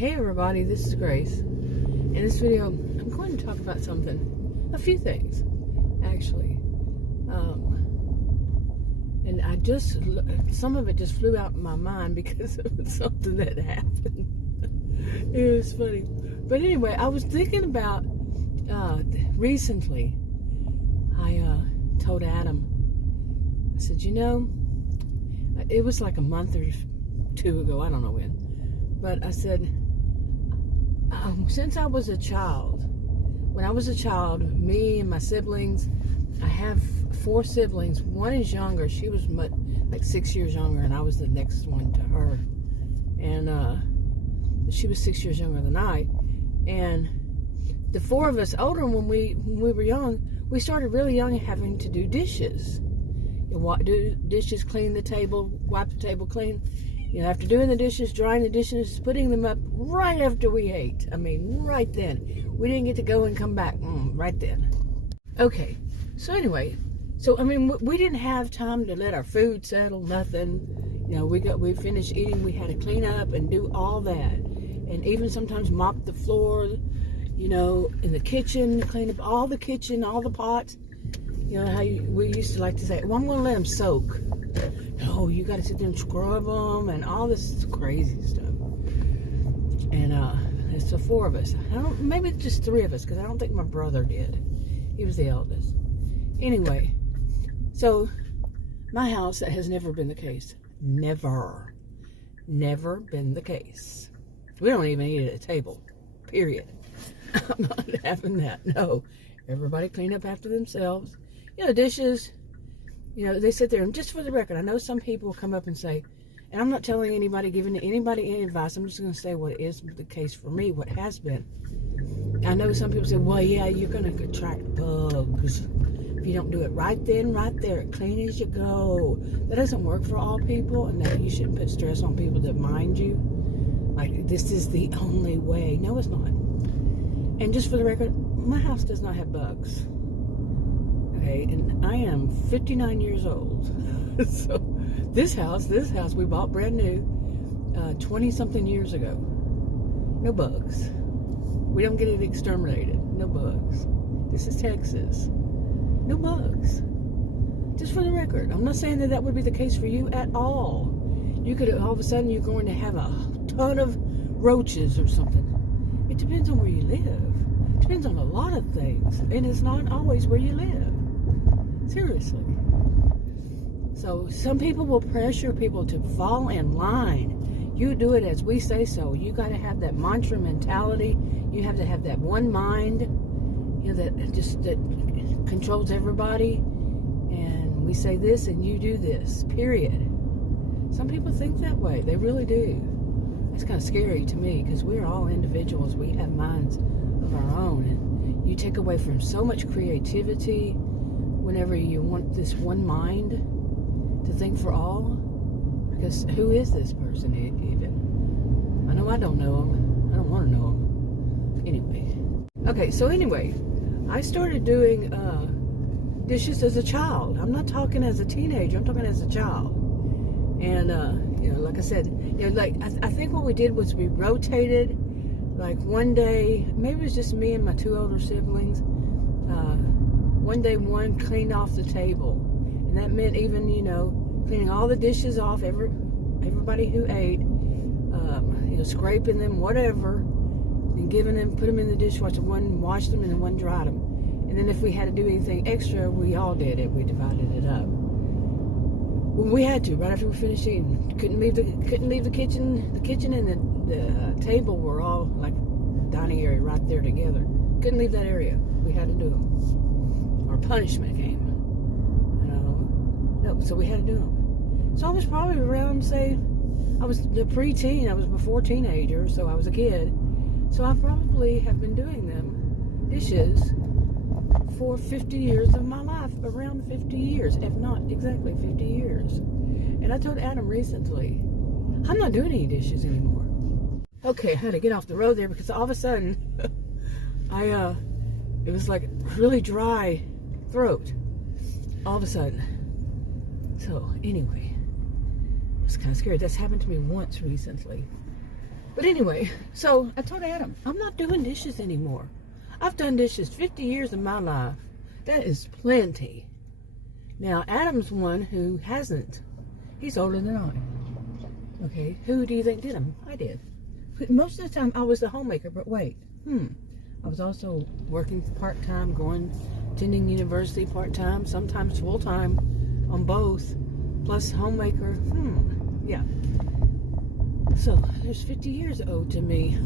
Hey everybody, this is Grace. In this video, I'm going to talk about a few things, actually. And some of it just flew out in my mind because of something that happened. It was funny. But anyway, I was thinking about, recently, I told Adam, I said, it was like a month or two ago, I don't know when, but I said, since I was a child, when I was a child, me and my siblings, I have 4 siblings. One is younger. She was like 6 years younger, and I was the next one to her. And she was 6 years younger than I. And the 4 of us older, when we were young, we started really young having to do dishes. Do dishes, clean the table, wipe the table clean. After doing the dishes, drying the dishes, putting them up right after we ate. I mean, right then. We didn't get to go and come back right then. Okay, so anyway, we didn't have time to let our food settle, nothing. We finished eating, we had to clean up and do all that. And even sometimes mop the floor, in the kitchen, clean up all the kitchen, all the pots. We used to like to say, well, I'm going to let them soak. No, you got to sit there and scrub them and all this crazy stuff. And it's the 4 of us. Maybe just 3 of us, because I don't think my brother did. He was the eldest. Anyway, so my house, that has never been the case. Never been the case. We don't even eat at a table, period. I'm not having that. No, everybody clean up after themselves. Dishes. They sit there, and just for the record, I know some people come up and say, and I'm not telling anybody, giving anybody any advice, I'm just going to say what is the case for me, what has been. I know some people say, well, yeah, you're going to attract bugs if you don't do it right then, right there, clean as you go. That doesn't work for all people, and that you shouldn't put stress on people that mind you. Like, this is the only way. No, it's not. And just for the record, my house does not have bugs. Okay, and I am 59 years old. So this house we bought brand new 20-something years ago. No bugs. We don't get it exterminated. No bugs. This is Texas. No bugs. Just for the record. I'm not saying that would be the case for you at all. You could, all of a sudden, you're going to have a ton of roaches or something. It depends on where you live. It depends on a lot of things. And it's not always where you live. Seriously. So some people will pressure people to fall in line. You do it as we say so. You got to have that mantra mentality. You have to have that one mind, that controls everybody. And we say this and you do this, period. Some people think that way. They really do. It's kind of scary to me, because we're all individuals. We have minds of our own. And you take away from so much creativity whenever you want this one mind to think for all. Because who is this person even? I know I don't know him. I don't want to know him. Anyway. Okay, so anyway, I started doing dishes as a child. I'm not talking as a teenager. I'm talking as a child. And, like I said, I think what we did was we rotated. Like one day, maybe it was just me and my 2 older siblings. One day one cleaned off the table. And that meant even, cleaning all the dishes off, everybody who ate, scraping them, whatever, and put them in the dishwasher. One washed them and then one dried them. And then if we had to do anything extra, we all did it. We divided it up. When we had to, right after we finished eating, couldn't leave the kitchen. The kitchen and the table were all like dining area right there together. Couldn't leave that area. We had to do them. Our punishment came. So we had to do them. So I was probably around, say, I was the preteen. I was before teenager, so I was a kid. So I probably have been doing them dishes for 50 years of my life, around 50 years, if not exactly 50 years. And I told Adam recently, I'm not doing any dishes anymore. Okay, I had to get off the road there because all of a sudden, it was like really dry throat, all of a sudden. So anyway, I was kind of scared. That's happened to me once recently. But anyway, so I told Adam, I'm not doing dishes anymore. I've done dishes 50 years of my life. That is plenty. Now, Adam's one who hasn't. He's older than I. Okay, who do you think did them? I did. Most of the time, I was the homemaker, but wait. I was also working part-time, attending university part-time, sometimes full-time on both, plus homemaker. Yeah. So, there's 50 years owed to me.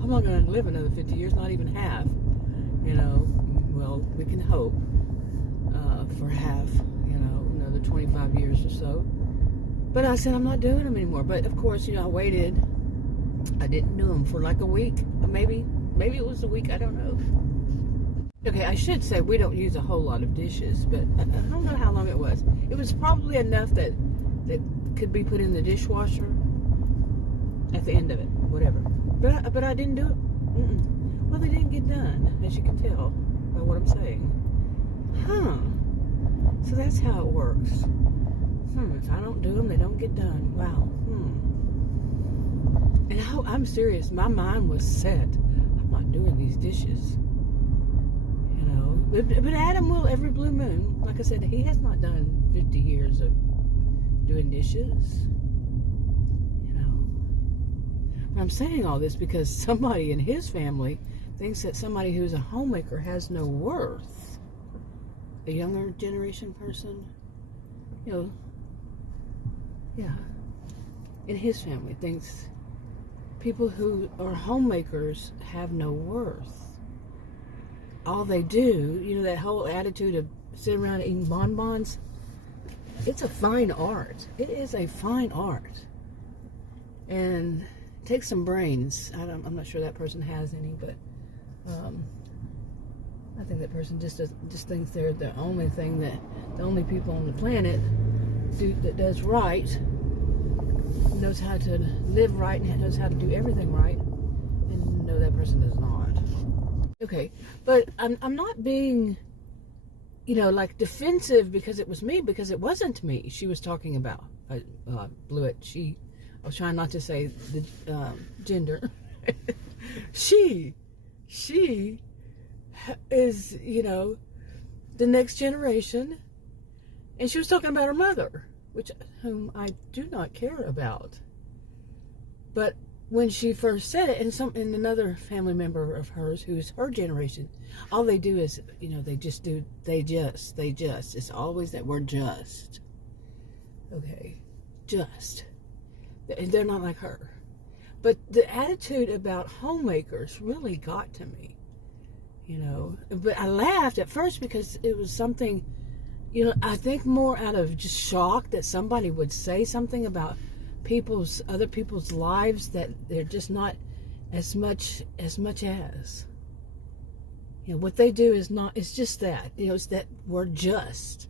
I'm not going to live another 50 years, not even half. Well, we can hope for half, another 25 years or so. But I said I'm not doing them anymore. But, of course, I waited. I didn't do them for like a week. Maybe it was a week. I don't know. Okay, I should say we don't use a whole lot of dishes, but I don't know how long it was. It was probably enough that could be put in the dishwasher at the end of it, whatever. But I didn't do it. Well, they didn't get done, as you can tell by what I'm saying. So that's how it works. If I don't do them, they don't get done. Wow. And I'm serious. My mind was set. I'm not doing these dishes. But Adam will every blue moon. Like I said, he has not done 50 years of doing dishes. But I'm saying all this because somebody in his family thinks that somebody who's a homemaker has no worth. A younger generation person, yeah, in his family thinks people who are homemakers have no worth. All they do, that whole attitude of sitting around eating bonbons, it's a fine art. It is a fine art. And it takes some brains. I'm not sure that person has any, but I think that person just thinks they're the only people on the planet that does right, knows how to live right, and knows how to do everything right. And no, that person does not. Okay, but I'm not being, like defensive because it was me, because it wasn't me she was talking about. I blew it. I was trying not to say the gender. She is, the next generation, and she was talking about her mother, whom I do not care about. But when she first said it, and another family member of hers who's her generation, all they do is, they just. It's always that word just. Okay, just. They're not like her. But the attitude about homemakers really got to me, But I laughed at first because it was something, I think more out of just shock that somebody would say something about other people's lives that they're just not as much as. What they do is not, it's just that, it's that word just.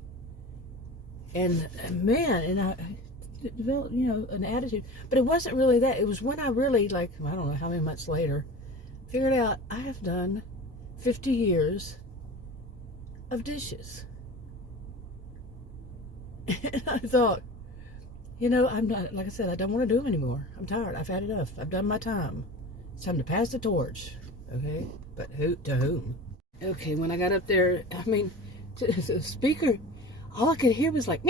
And man, and I developed, an attitude, but it wasn't really that. It was when I really, I don't know how many months later, figured out I have done 50 years of dishes. And I thought, I'm not, like I said, I don't want to do them anymore. I'm tired. I've had enough. I've done my time. It's time to pass the torch. Okay? But to whom? Okay, when I got up there, to the speaker, all I could hear was like,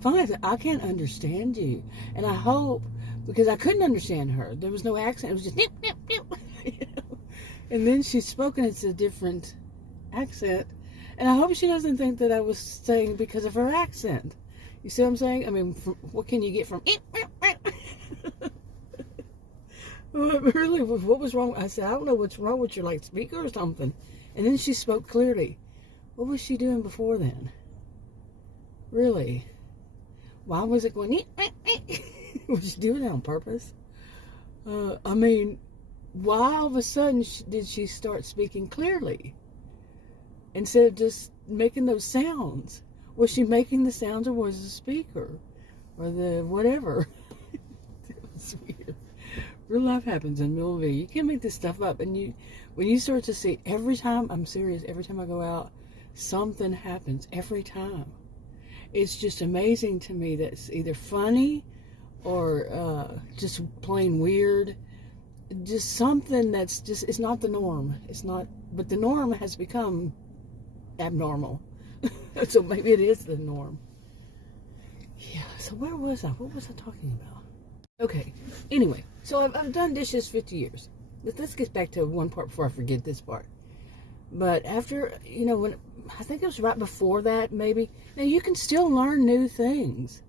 fine, I can't understand you. And I hope, because I couldn't understand her. There was no accent. It was just, And then she spoke, and it's a different accent. And I hope she doesn't think that I was saying because of her accent. You see what I'm saying? What can you get from... Really, what was wrong? I said, I don't know what's wrong with your, speaker or something. And then she spoke clearly. What was she doing before then? Really? Why was it going... Was she doing that on purpose? Why all of a sudden did she start speaking clearly? Instead of just making those sounds. Was she making the sounds, or was the speaker? Or the whatever? It was weird. Real life happens in Millville. You can't make this stuff up. And when you start to see, every time, I'm serious, every time I go out, something happens. Every time. It's just amazing to me that it's either funny or just plain weird. Just something that's just, it's not the norm. It's not, but the norm has become abnormal. So maybe it is the norm. Yeah, so where was I? What was I talking about? Okay, anyway, so I've done dishes 50 years. Let's get back to one part before I forget this part. But after, when I think it was right before that, maybe. Now, you can still learn new things.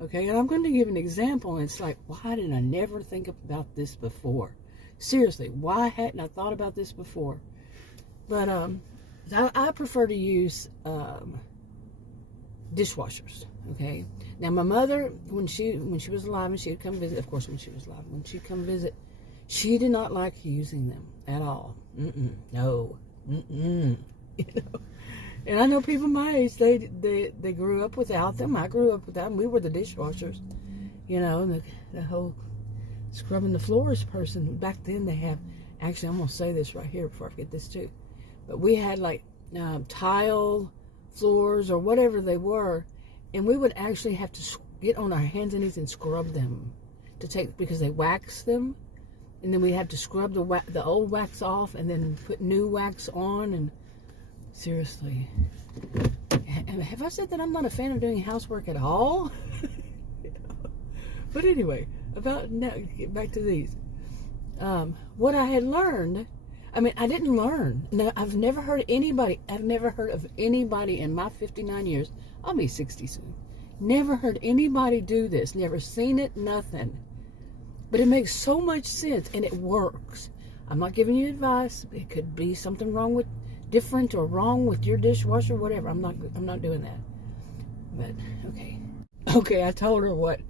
Okay, and I'm going to give an example, and it's like, why did I never think about this before? Seriously, why hadn't I thought about this before? But I prefer to use dishwashers. Okay. Now, my mother, when she was alive and she would come visit, of course, when she was alive, when she'd come visit, she did not like using them at all. No. And I know people my age, they grew up without them. I grew up without them. We were the dishwashers, and the whole scrubbing the floors person. Back then they have, actually, I'm going to say this right here before I forget this too, but we had like tile floors or whatever they were, and we would actually have to get on our hands and knees and scrub them because they waxed them, and then we had to scrub the old wax off and then put new wax on. And seriously, have I said that I'm not a fan of doing housework at all? But anyway, get back to these. What I had learned, I didn't learn. No, I've never heard of anybody in my 59 years, I'll be 60 soon, never heard anybody do this, never seen it, nothing. But it makes so much sense, and it works. I'm not giving you advice. It could be something different or wrong with your dishwasher, whatever. I'm not doing that. But okay. I told her what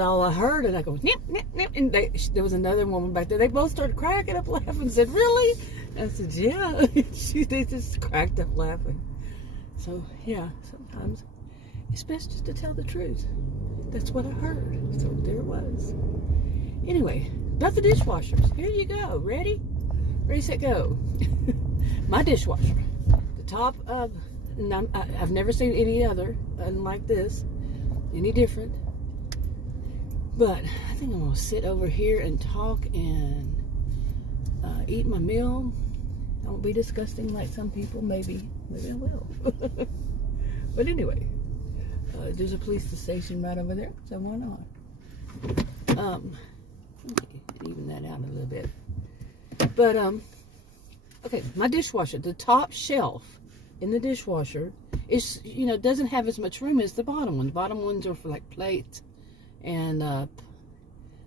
all I heard, and I go nip nip nip. And there was another woman back there. They both started cracking up laughing. And said, "Really?" And I said, "Yeah." They just cracked up laughing. So yeah, sometimes it's best just to tell the truth. That's what I heard. So there it was. Anyway, about the dishwashers. Here you go. Ready, set, go. My dishwasher. The top of, and I've never seen any other like this, any different. But I think I'm going to sit over here and talk and eat my meal. I won't be disgusting like some people. Maybe I will. But anyway, there's a police station right over there, so why not? Even that out a little bit. But okay, my dishwasher, the top shelf in the dishwasher is, doesn't have as much room as the bottom one. The bottom ones are for like plates and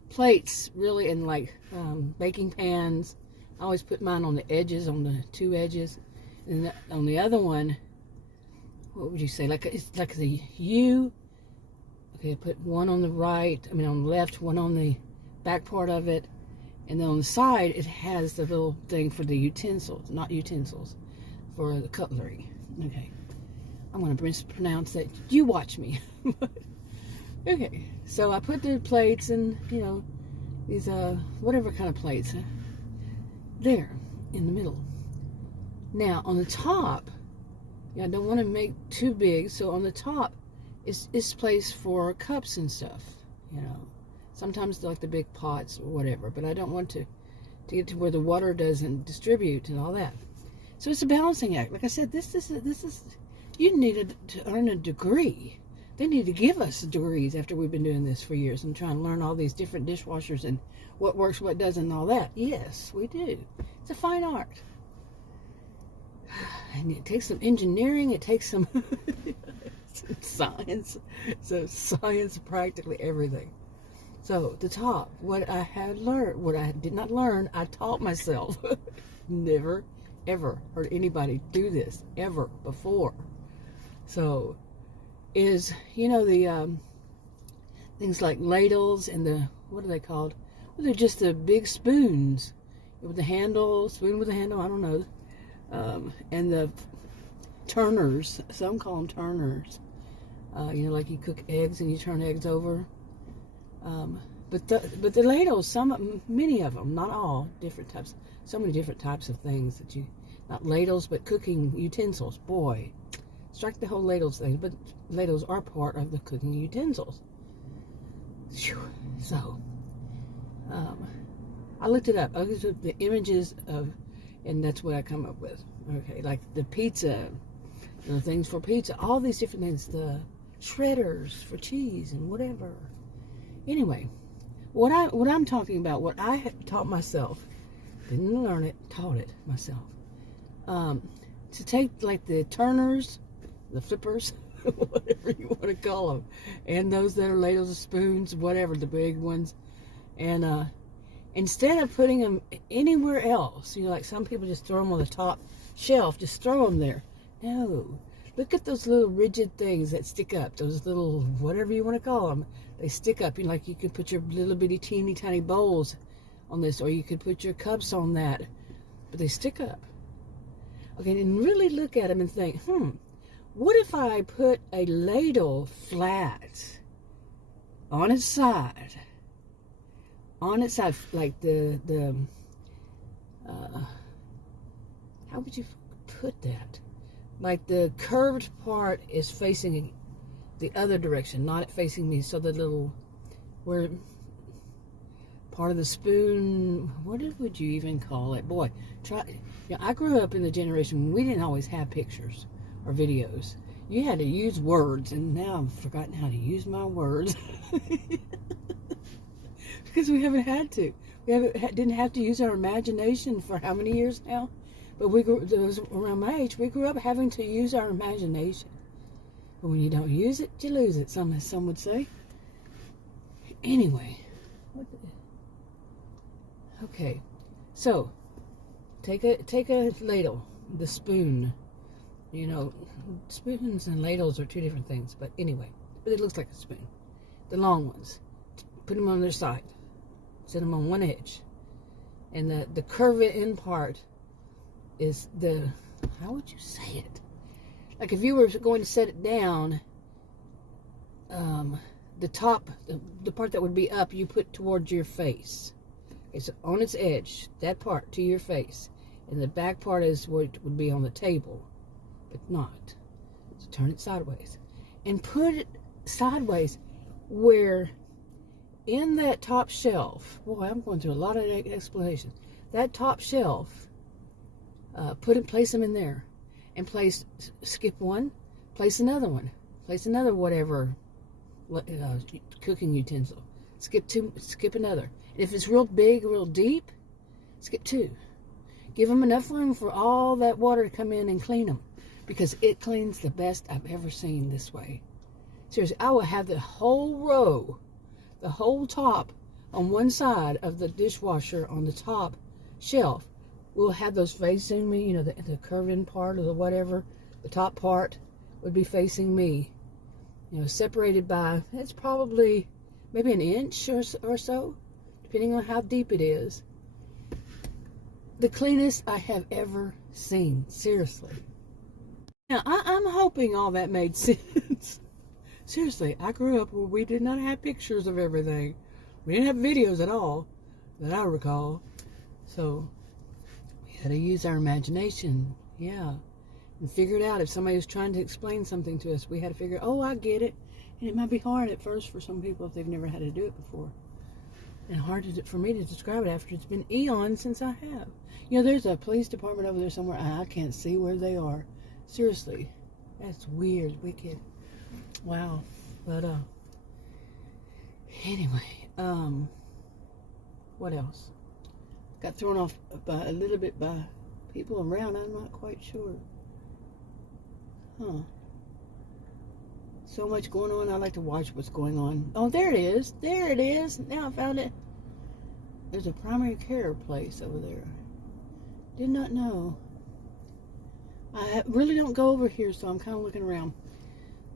plates, really, and like baking pans. I always put mine on the edges, on the two edges, and on the other one, what would you say? It's like the U. Okay, I put one on the right. On the left, one on the back part of it, and then on the side it has the little thing for the utensils, not utensils, for the cutlery. Okay, I'm going to mispronounce that. You watch me. Okay, so I put the plates and these whatever kind of plates there in the middle. Now on the top, I don't want to make too big, so on the top is place for cups and stuff. Sometimes like the big pots or whatever, but I don't want to get to where the water doesn't distribute and all that. So it's a balancing act. Like I said, this is you need to earn a degree. They need to give us degrees after we've been doing this for years and trying to learn all these different dishwashers and what works, what doesn't, and all that. Yes, we do. It's a fine art. And it takes some engineering. It takes some science. So science, practically everything. So the top, what I had learned, what I did not learn, I taught myself. Never, ever heard anybody do this ever before. So is, the things like ladles and what are they called? Well, they're just the big spoons with the handle, spoon with a handle, I don't know. And the turners, some call them turners. Like you cook eggs and you turn eggs over. But the ladles, many of them, not all, different types, so many different types of things that not ladles, but cooking utensils. Boy, strike the whole ladles thing, but ladles are part of the cooking utensils. So, I looked it up. I looked up the images of, and that's what I come up with. Okay, like the pizza, things for pizza, all these different things, the shredders for cheese and whatever. Anyway, what I'm talking about, what I had taught myself, didn't learn it, taught it myself. To take like the turners, the flippers, whatever you want to call them, and those that are ladles or spoons, whatever, the big ones, and instead of putting them anywhere else, like some people just throw them on the top shelf, just throw them there. No, look at those little rigid things that stick up, those little, whatever you want to call them, they stick up. Like you could put your little bitty teeny tiny bowls on this, or you could put your cups on that, but they stick up. Okay, and really look at them and think, what if I put a ladle flat on its side, like the how would you put that? Like the curved part is facing the other direction, not facing me, so the little, where part of the spoon, what would you even call it? Boy, I grew up in the generation when we didn't always have pictures or videos. You had to use words, and now I've forgotten how to use my words. Because we haven't had to. Didn't have to use our imagination for how many years now? But those around my age, we grew up having to use our imagination. But when you don't use it, you lose it, some would say. Anyway. Okay, so take a ladle, the spoon. Spoons and ladles are two different things, but anyway, but it looks like a spoon. The long ones, put them on their side, set them on one edge, and the curved end part is the, how would you say it? Like if you were going to set it down, the top, the part that would be up, you put towards your face. It's on its edge, that part to your face, and the back part is what would be on the table, but not. So turn it sideways and put it sideways where in that top shelf, boy, I'm going through a lot of explanations. That top shelf, place them in there, and skip one, place another one, place another whatever cooking utensil, skip two, skip another. If it's real big, real deep, skip two. Give them enough room for all that water to come in and clean them, because it cleans the best I've ever seen this way. Seriously, I will have the whole row, the whole top on one side of the dishwasher on the top shelf. We'll have those facing me, the curving part or the whatever, the top part would be facing me, separated by, it's probably maybe an inch or so, depending on how deep it is. The cleanest I have ever seen, seriously. Now, I'm hoping all that made sense. Seriously, I grew up where we did not have pictures of everything. We didn't have videos at all, that I recall. So, we had to use our imagination, yeah. And figure it out. If somebody was trying to explain something to us, we had to figure, oh, I get it. And it might be hard at first for some people if they've never had to do it before. And hard for me to describe it after it's been eons since I have. There's a police department over there somewhere. I can't see where they are. Seriously. That's weird, wicked. Wow. But, anyway, what else? Got thrown off a little bit by people around. I'm not quite sure. So much going on. I like to watch what's going on. Oh, there it is. There it is. Now I found it. There's a primary care place over there. Did not know. I really don't go over here, so I'm kind of looking around.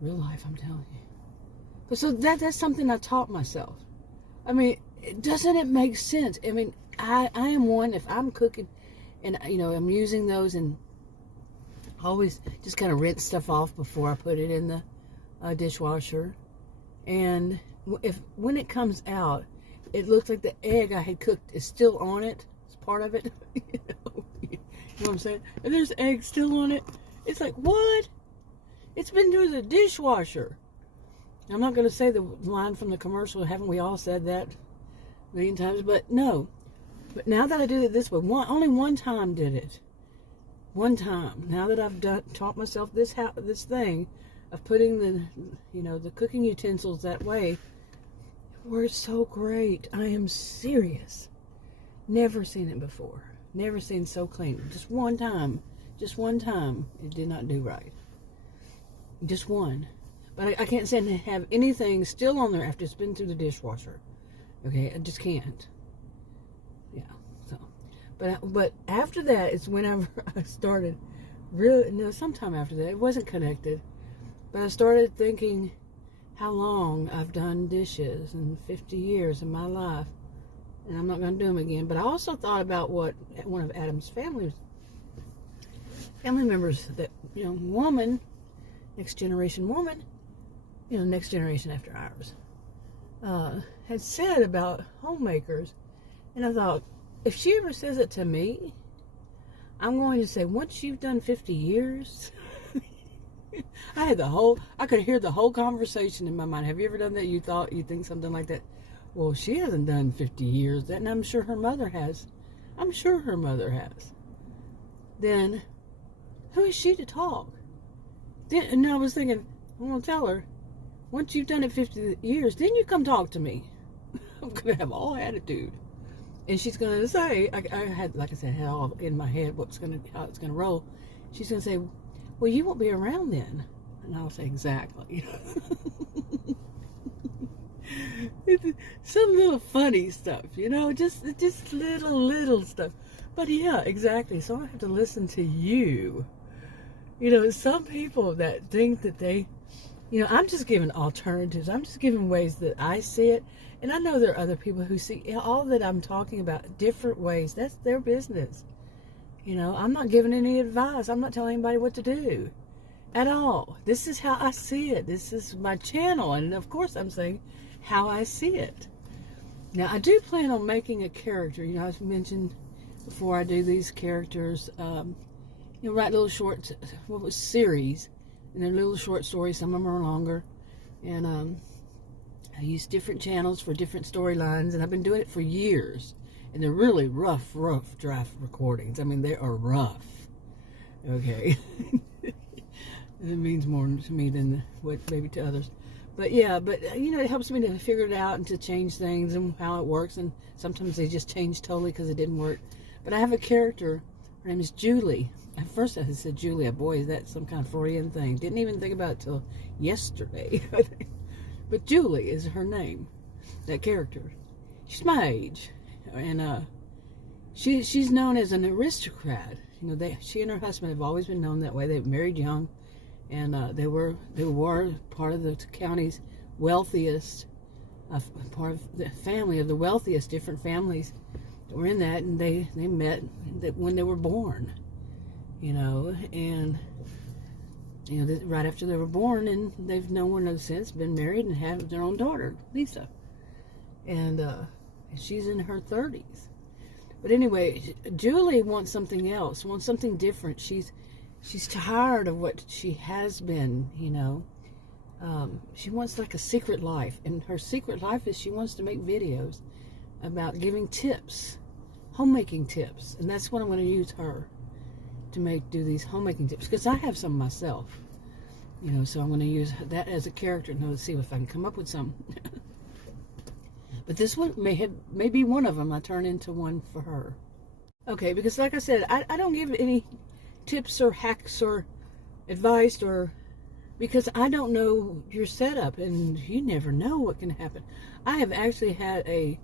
Real life, I'm telling you. But so that's something I taught myself. I mean, doesn't it make sense? I mean, I am one, if I'm cooking and, I'm using those, and always just kind of rinse stuff off before I put it in the dishwasher. And when it comes out, it looks like the egg I had cooked is still on it. It's part of it. You know what I'm saying? And there's egg still on it. It's like, what? It's been through the dishwasher. I'm not going to say the line from the commercial, haven't we all said that a million times? But no. But now that I did it this way, only one time did it. One time. Now that I've taught myself this thing of putting the cooking utensils that way, it works so great. I am serious. Never seen it before. Never seen so clean. Just one time. It did not do right. Just one. But I can't stand to have anything still on there after it's been through the dishwasher. Okay, I just can't. Yeah. So, but after that, it's whenever I started. Sometime after that, it wasn't connected. But I started thinking how long I've done dishes in 50 years of my life, and I'm not going to do them again. But I also thought about what one of Adam's family members, that woman, next generation woman, next generation after ours, had said about homemakers. And I thought, if she ever says it to me, I'm going to say, once you've done 50 years, I could hear the whole conversation in my mind. Have you ever done that? You think something like that? Well, she hasn't done 50 years, and I'm sure her mother has. Then, who is she to talk? And I was thinking, I'm going to tell her, once you've done it 50 years, then you come talk to me. I'm going to have all attitude. And she's going to say, I had all in my head how it's going to roll. She's going to say, well, you won't be around then. And I'll say, exactly. Some little funny stuff, just little stuff. But yeah, exactly. So I have to listen to you. Some people that think that they, I'm just giving alternatives. I'm just giving ways that I see it. And I know there are other people who see all that I'm talking about different ways. That's their business. I'm not giving any advice. I'm not telling anybody what to do at all. This is how I see it. This is my channel. And of course I'm saying how I see it. Now, I do plan on making a character. I've mentioned before, I do these characters, write little short, series, and they're little short stories. Some of them are longer, and I use different channels for different storylines, and I've been doing it for years. And they're really rough draft recordings. I mean, they are rough. Okay, it means more to me than what maybe to others. But yeah, it helps me to figure it out and to change things and how it works. And sometimes they just change totally because it didn't work. But I have a character. Her name is Julie. At first I said Julia. Boy, is that some kind of Freudian thing. Didn't even think about it till yesterday. But Julie is her name. That character. She's my age, and she's known as an aristocrat. She and her husband have always been known that way. They married young, and they were part of the county's wealthiest, part of the family of the wealthiest different families that were in that, and they met when they were born, and right after they were born, and they've known one another since, been married, and have their own daughter, Lisa, and she's in her 30s. But anyway, Julie wants something else, wants something different. She's tired of what she has been, she wants like a secret life, and her secret life is she wants to make videos about giving tips, homemaking tips, and that's what I'm going to use her to do these homemaking tips, because I have some myself, so I'm going to use that as a character to see if I can come up with some. But this one may be one of them. I turn into one for her. Okay, because like I said, I don't give any tips or hacks or advice, because I don't know your setup, and you never know what can happen. I have actually had a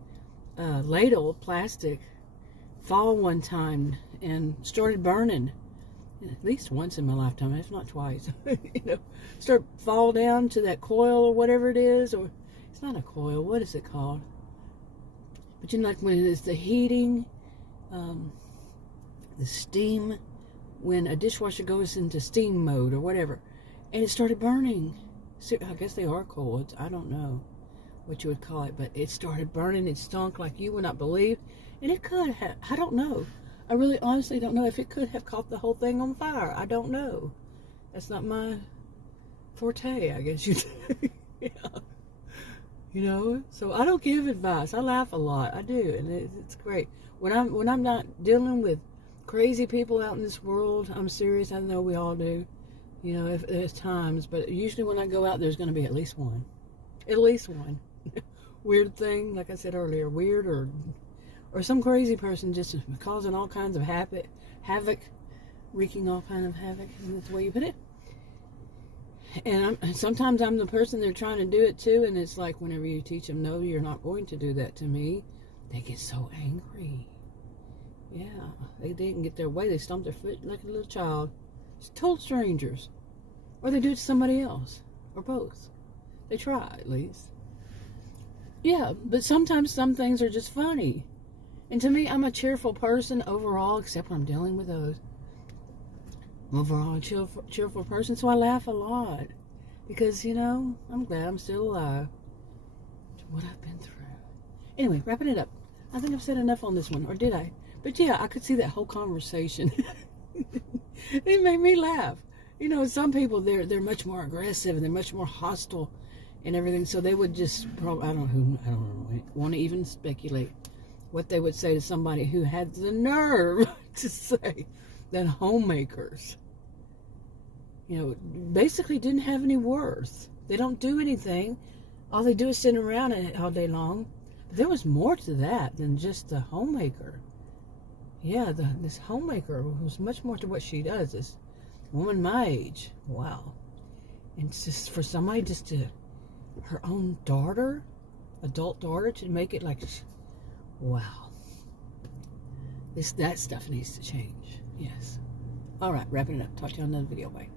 ladle, plastic, fall one time and started burning. At least once in my lifetime, if not twice. Start fall down to that coil or whatever it is, or it's not a coil. What is it called? But like when it's the heating, the steam, when a dishwasher goes into steam mode or whatever, and it started burning. So I guess they are coils. I don't know what you would call it, but it started burning. It stunk like you would not believe, and it could have. I don't know. I really honestly don't know if it could have caught the whole thing on fire. I don't know. That's not my forte, I guess you'd say. Yeah. You know, so I don't give advice. I laugh a lot. I do, and it's great. When I'm not dealing with crazy people out in this world, I'm serious. I know we all do. You know, if there's times, but usually when I go out, there's going to be at least one. At least one. Weird thing, like I said earlier, weird or some crazy person just causing all kinds of havoc, wreaking all kinds of havoc, and that's the way you put it. And sometimes I'm the person they're trying to do it to, and it's like whenever you teach them, no, you're not going to do that to me, they get so angry. Yeah, they didn't get their way. They stomp their foot like a little child. Just total strangers. Or they do it to somebody else, or both. They try, at least. Yeah, but sometimes some things are just funny. And to me, I'm a cheerful person overall, except when I'm dealing with those. Overall, a cheerful person, so I laugh a lot. Because, you know, I'm glad I'm still alive. What I've been through. Anyway, wrapping it up. I think I've said enough on this one, or did I? But yeah, I could see that whole conversation. It made me laugh. You know, some people, they're much more aggressive, and they're much more hostile and everything, so they would just, probably, I don't know, want to even speculate what they would say to somebody who had the nerve to say that homemakers, you know, basically didn't have any worth. They don't do anything. All they do is sit around all day long. But there was more to that than just the homemaker. Yeah, this homemaker was much more to what she does. This woman my age. Wow. And it's just for somebody just to, her own daughter, adult daughter, to make it like, wow. That stuff needs to change. Yes. All right, wrapping it up. Talk to you on another video. Bye.